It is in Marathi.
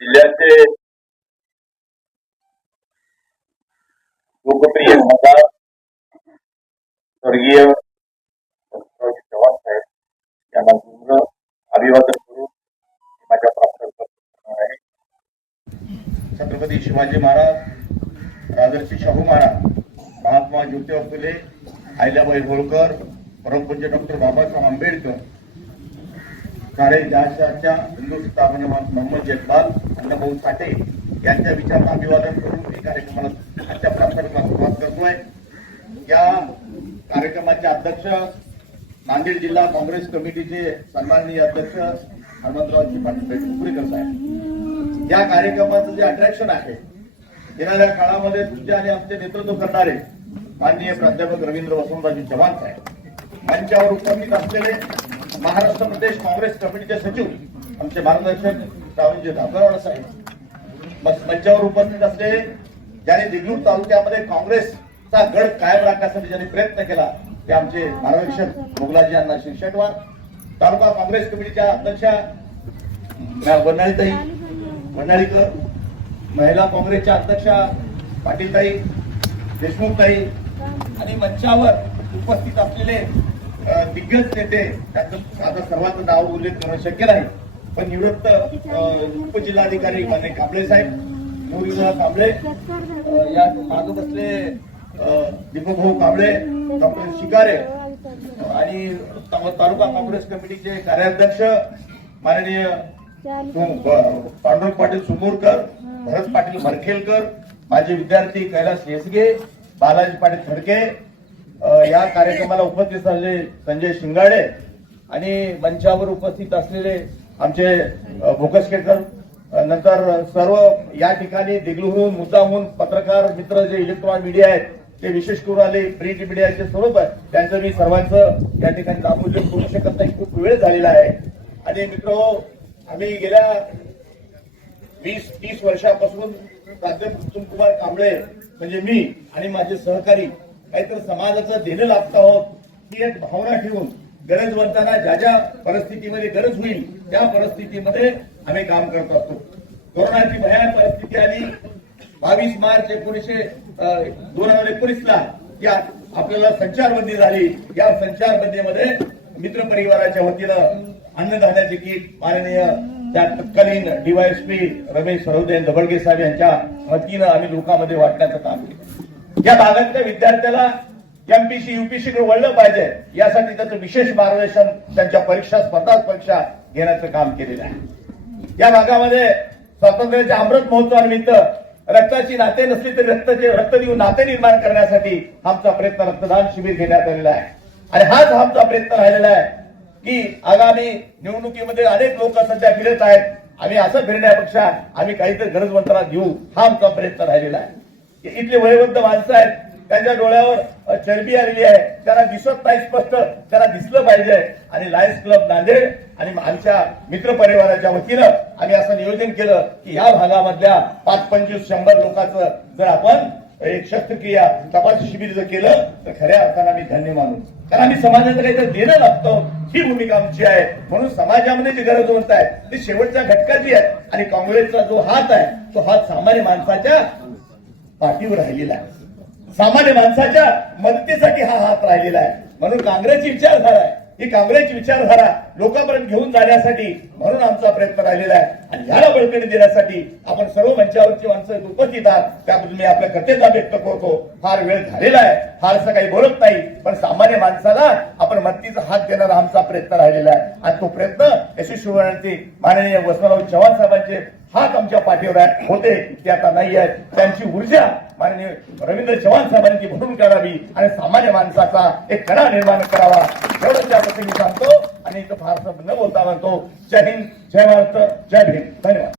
जिल्ह्याचे लोकप्रिय आमदार स्वर्गीय चव्हाण साहेब यांना पूर्ण अभिवादन छत्रपती शिवाजी महाराज राजर्षी शाहू महाराज महात्मा ज्योतिबा फुले अहिल्याबाई होळकर परमपूज्य डॉक्टर बाबासाहेब आंबेडकर सारे देशाच्या हिंदू स्थापना मोहम्मद जगपाल अण्णाभाऊ साठे यांच्या विचारांना अभिवादन करून मी कार्यक्रमाला आजच्या प्रार्थनेला सुरुवात करतोय. या कार्यक्रमाचे अध्यक्ष नांदेड जिल्हा काँग्रेस कमिटीचे सन्माननीय अध्यक्ष हनुमंतरावजी पाटील कुकरेकर साहेब. या कार्यक्रमाचं जे अट्रॅक्शन आहे येणाऱ्या काळामध्ये तुमचे आणि आमचे नेतृत्व करणारे माननीय प्राध्यापक रवींद्र वसंतराजी चव्हाण साहेब यांच्यावर उपस्थित असलेले महाराष्ट्र प्रदेश काँग्रेस कमिटीचे सचिव आमचे मार्गदर्शक रावणजी धाकरवाड साहेब मंचावर उपस्थित असलेले ज्याने देगलूर तालुक्यामध्ये काँग्रेसचा गड कायम राखण्यासाठी ज्यांनी प्रयत्न केला ते आमचे मार्गदर्शक मोगलाजी अण्णा शिरशेटवार तालुका काँग्रेस कमिटीच्या अध्यक्षा वनाळीताई वनाळीकर महिला काँग्रेसच्या अध्यक्षा पाटीलताई देशमुखताई आणि मंचावर उपस्थित असलेले दिग्गज नेते त्यांचं आता सर्वांचं नाव उल्लेख करणं शक्य नाही. पण निवृत्त उपजिल्हाधिकारी माने कांबळे साहेब नूरविला कांबळे या मागे बसले अ, दीपकभाऊ कांबळे डॉक्टर शिकारे आणि तालुका काँग्रेस कमिटीचे कार्याध्यक्ष माननीय पांडुरंग पाटील सुमोरकर भरत पाटील मरखेलकर माझे विद्यार्थी कैलास येसगे बालाजी पाटील खडके या कार्यक्रमाला उपस्थित असलेले संजय शिंगाडे आणि मंचावर उपस्थित असलेले आमचे भोकसकेकर नंतर सर्व या ठिकाणी देगलूहून मुद्दाहून पत्रकार मित्र जे इलेक्ट्रॉनिक मीडिया आहेत ते विशेष करून आले प्रिंट मीडियाचे स्वरूप आहे त्यांचं मी सर्वांचं या ठिकाणी नामोल्लेख करू शकत नाही. खूप वेळ झालेला आहे. आणि मित्र आम्ही गेल्या वीस तीस वर्षापासून प्राध्यापक कुमार कांबळे म्हणजे मी आणि माझे सहकारी काहीतरी समाजाचं देणं लागत आहोत ही एक भावना ठेवून गरजवंतांना ज्या ज्या परिस्थितीमध्ये गरज होईल त्या परिस्थितीमध्ये आम्ही काम करत असतो. कोरोनाची भयानक परिस्थिती आली. बावीस मार्च एकोणीसशे दोन हजार एकोणीसला या आपल्याला संचारबंदी झाली. या संचारबंदीमध्ये मित्र परिवाराच्या वतीनं अन्नधान्याचे किट माननीय त्या तत्कालीन डीवायएसपी रमेश सरोदे दबडगे साहेब यांच्या वतीनं आम्ही लोकांमध्ये वाटण्याचं काम केलं. या भागातल्या विद्यार्थ्याला एमपीसी युपीसी कडे वळलं पाहिजे यासाठी त्याचं विशेष मार्गदर्शन त्यांच्या परीक्षा स्पर्धा परीक्षा घेण्याचं काम केलेलं आहे. या भागामध्ये स्वातंत्र्याच्या अमृत महोत्सवानिमित्त रक्ताची नाते नसली तरी रक्ताचे रक्त देऊन नाते निर्माण करण्यासाठी आमचा प्रयत्न रक्तदान शिबिर घेण्यात आलेला आहे. आणि हाच आमचा प्रयत्न राहिलेला आहे की आगामी निवडणुकीमध्ये अनेक लोक सध्या फिरत आहेत. आम्ही असं फिरण्यापेक्षा आम्ही काहीतरी गरजवंतांना घेऊ. हा आमचा प्रयत्न राहिलेला आहे. इथले वयोवृद्ध माणसं आहेत. त्यांच्या डोळ्यावर चरबी आलेली आहे. त्यांना दिसत नाही स्पष्ट. त्यांना दिसलं पाहिजे. आणि लायन्स क्लब नांदेड आणि आमच्या मित्र परिवाराच्या वतीनं आम्ही असं नियोजन केलं की या भागामधल्या पाच पंचवीस शंभर लोकांचं जर आपण एक शस्त्रक्रिया तपास शिबिर जर केलं तर खऱ्या अर्थानं आम्ही धन्य मानू. कारण आम्ही समाजाचं काहीतरी देणं लागतो. ही भूमिका आमची आहे. म्हणून समाजामध्ये जी गरजवंत आहे ती शेवटच्या घटकाची आहे आणि काँग्रेसचा जो हात आहे तो हात सामान्य माणसाच्या पाठीवर राहिलेला आहे. सामान्य माणसाच्या मदतीसाठी हा हात राहिलेला आहे. म्हणून काँग्रेसची विचारधारा आहे. ही काँग्रेसची विचारधारा लोकांपर्यंत घेऊन जाण्यासाठी म्हणून आमचा प्रयत्न राहिलेला आहे. आणि याला बळकटी देण्यासाठी आपण सर्व मंचावरची माणसं उपस्थित आहात. त्याबद्दल मी आपल्या कथेचा व्यक्त करतो. फार वेळ झालेला आहे. फारसं काही बोलत नाही. पण सामान्य माणसाला आपण मत्तीचा हात देणारा आमचा प्रयत्न राहिलेला आहे. आणि तो प्रयत्न यशस्वी होण्याचे माननीय वसंतराव चव्हाण साहेबांचे हात आमच्या पाठीवर आहे होते ते आता नाही आहेत. त्यांची ऊर्जा माननीय रवींद्र चव्हाण साहेबांची भरून काढावी आणि सामान्य माणसाचा एक कणा निर्माण करावा. एवढं त्या प्रसंगी सांगतो. आणि इथं फारसं न बोलता म्हणतो जय हिंद जय भारत जय भीम. धन्यवाद.